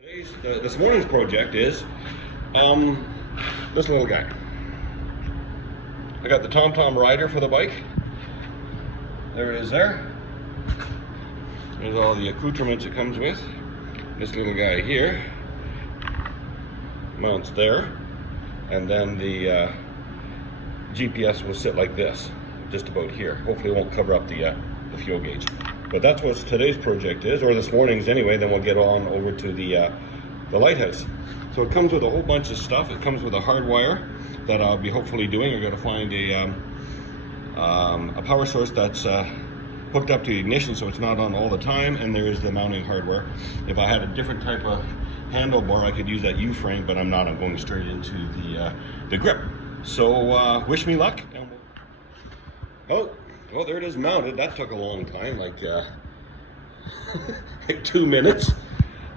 This morning's project is this little guy. I got the TOMTOM Rider for the bike. There it is there. There's all the accoutrements it comes with. This little guy here mounts there, and then the GPS will sit like this, just about here. Hopefully it won't cover up the fuel gauge. But that's what today's project is, or this morning's anyway. Then we'll get on over to the lighthouse. So it comes with a whole bunch of stuff. It comes with a hard wire that I'll be hopefully doing. I've got to find a power source that's hooked up to the ignition so it's not on all the time, and there's the mounting hardware. If I had a different type of handlebar, I could use that U-frame, but I'm not. I'm going straight into the grip. So wish me luck. Oh, well, there it is mounted. That took a long time, like like 2 minutes.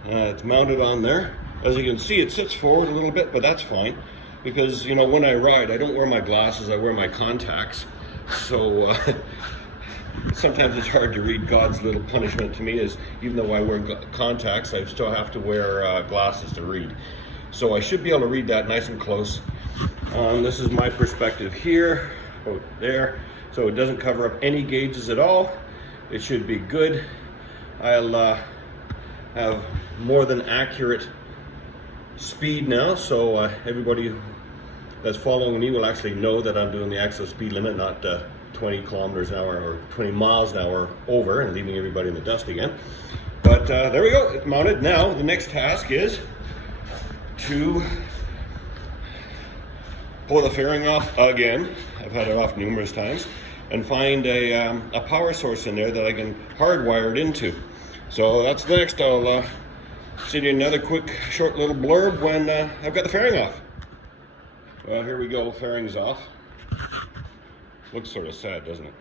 It's mounted on there. As you can see, it sits forward a little bit, but that's fine because, you know, when I ride, I don't wear my glasses, I wear my contacts. So sometimes it's hard to read. God's little punishment to me is, even though I wear contacts, I still have to wear glasses to read. So I should be able to read that nice and close. This is my perspective here, out there. So it doesn't cover up any gauges at all. It should be good. I'll have more than accurate speed now, so everybody that's following me will actually know that I'm doing the actual speed limit, not 20 kilometers an hour or 20 miles an hour over and leaving everybody in the dust again. But there we go, it's mounted. Now the next task is to pull the fairing off again. I've had it off numerous times, and find a power source in there that I can hardwire it into. So that's next. I'll send you another quick, short little blurb when I've got the fairing off. Well, here we go, fairing's off. Looks sort of sad, doesn't it?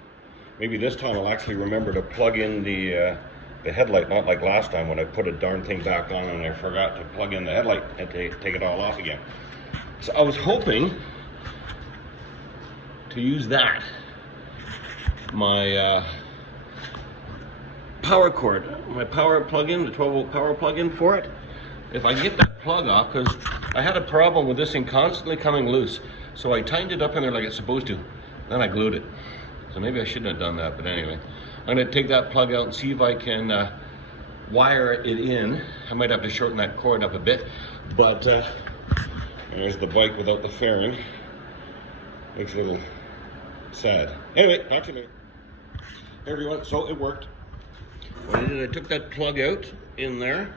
Maybe this time I'll actually remember to plug in the headlight, not like last time when I put a darn thing back on and I forgot to plug in the headlight and take it all off again. So I was hoping to use that, my power cord, my power plug-in, the 12-volt power plug-in for it. If I get that plug off, because I had a problem with this thing constantly coming loose, so I tightened it up in there like it's supposed to, then I glued it. So maybe I shouldn't have done that, but anyway. I'm going to take that plug out and see if I can wire it in. I might have to shorten that cord up a bit, but there's the bike without the fairing. Looks a little sad. Anyway, talk to you later. Hey everyone, so it worked. What I did, I took that plug out in there,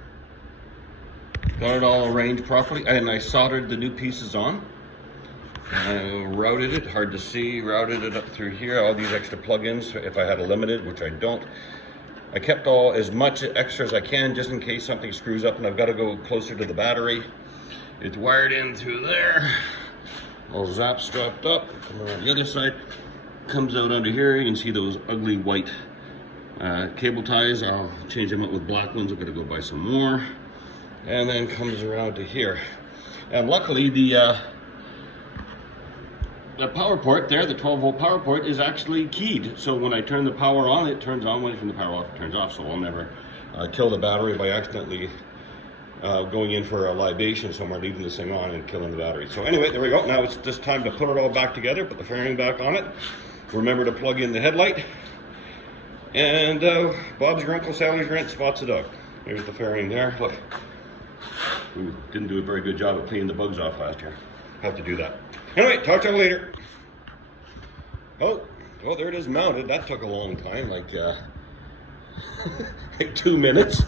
got it all arranged properly, and I soldered the new pieces on. I routed it, hard to see, routed it up through here, all these extra plug-ins if I had a limited, which I don't. I kept as much extra as I can just in case something screws up and I've got to go closer to the battery. It's wired in through there, all zap strapped up. Come around the other side, comes out under here. You can see those ugly white cable ties. I'll change them up with black ones. I've got to go buy some more. And then comes around to here. And luckily the power port there, the 12-volt power port, is actually keyed. So when I turn the power on, it turns on. When I turn the power off, it turns off. So I'll never kill the battery by accidentally going in for a libation somewhere, leaving this thing on and killing the battery. So anyway, there we go. Now it's just time to put it all back together, put the fairing back on it. Remember to plug in the headlight. And Bob's your uncle, Sally's your aunt, Spot's the dog. There's the fairing there. Look, we didn't do a very good job of cleaning the bugs off last year. Have to do that. Anyway, talk to you later. Oh, well, there it is mounted. That took a long time, like like 2 minutes.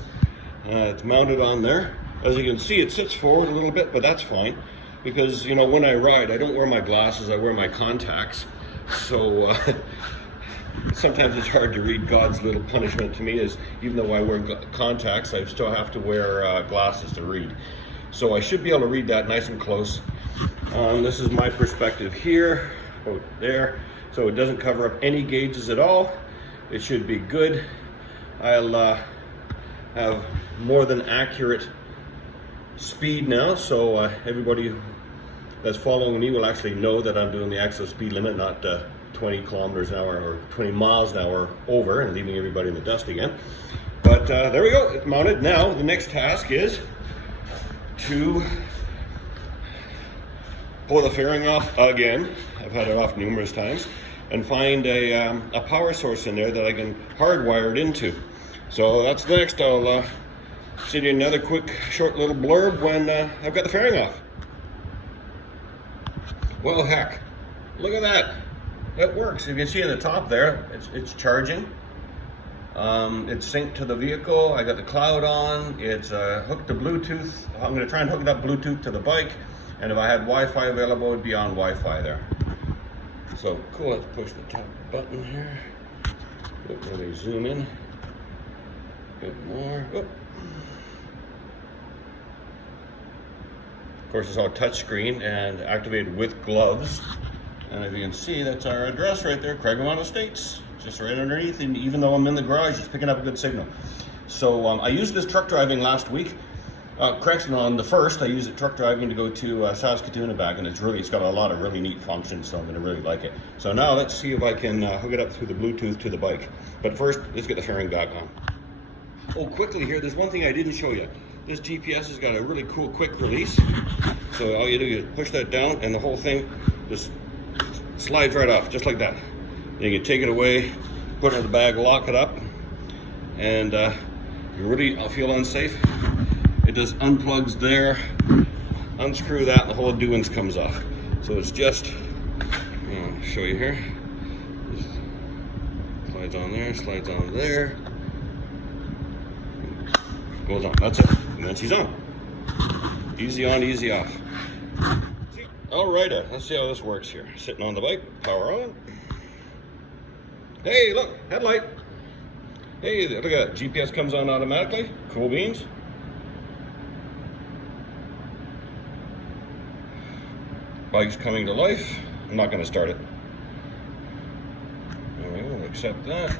It's mounted on there. As you can see, it sits forward a little bit, but that's fine because, you know, when I ride, I don't wear my glasses, I wear my contacts. So sometimes it's hard to read. God's little punishment to me is, even though I wear contacts, I still have to wear glasses to read. So I should be able to read that nice and close. This is my perspective here, out there. So it doesn't cover up any gauges at all. It should be good. I'll have more than accurate speed now, so everybody that's following me will actually know that I'm doing the actual speed limit, not 20 kilometers an hour or 20 miles an hour over and leaving everybody in the dust again. But there we go, it's mounted. Now the next task is to pull the fairing off again. I've had it off numerous times, and find a power source in there that I can hardwire it into. So that's next. I'll send you another quick short little blurb when I've got the fairing off. Well, heck, look at that. It works. You can see at the top there, it's charging. It's synced to the vehicle. I got the cloud on. It's hooked to Bluetooth. I'm going to try and hook it up Bluetooth to the bike. And if I had Wi-Fi available, it would be on Wi-Fi there. So cool. Let's push the top button here. Let me zoom in a bit more. Oop. Of course, it's all touchscreen and activated with gloves. And if you can see, that's our address right there, Craigmont Estates. Just right underneath, and even though I'm in the garage, it's picking up a good signal. So I used this truck driving last week. Correction, on the 1st, I used it truck driving to go to Saskatoon and back, and it's got a lot of really neat functions, so I'm going to really like it. So now let's see if I can hook it up through the Bluetooth to the bike. But first, let's get the fairing back on. Oh, quickly here, there's one thing I didn't show you. This GPS has got a really cool quick release. So all you do is push that down, and the whole thing just slides right off, just like that. You can take it away, put it in the bag, lock it up, and you really feel unsafe. It just unplugs there, unscrew that, and the whole doings comes off. So it's just, I'll show you here. Just slides on there, slides on there, goes on. That's it, and then she's on. Easy on, easy off. All right, let's see how this works here. Sitting on the bike, power on. Hey, look, headlight. Hey, look at that. GPS comes on automatically. Cool beans. Bike's coming to life. I'm not going to start it. There we go. We'll accept that.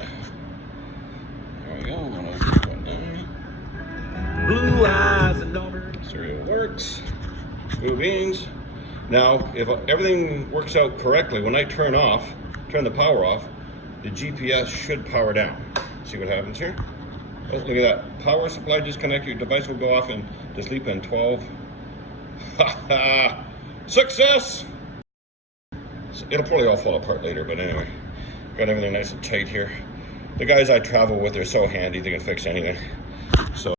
There we go. Blue eyes and over. Stereo works. Cool beans. Now, if everything works out correctly, when I turn the power off, the GPS should power down. See what happens here? Oh, look at that. Power supply disconnected. Your device will go off to sleep in 12. Success! So it'll probably all fall apart later, but anyway. Got everything nice and tight here. The guys I travel with are so handy, they can fix anything. So,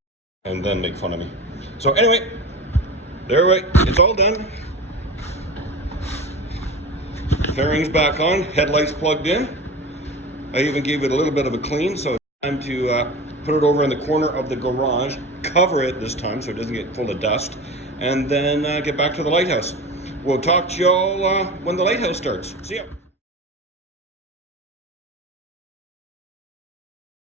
and then make fun of me. So anyway, it's all done. Fairing's back on, headlights plugged in. I even gave it a little bit of a clean, so it's time to put it over in the corner of the garage, cover it this time so it doesn't get full of dust, and then get back to the lighthouse. We'll talk to y'all when the lighthouse starts. See ya.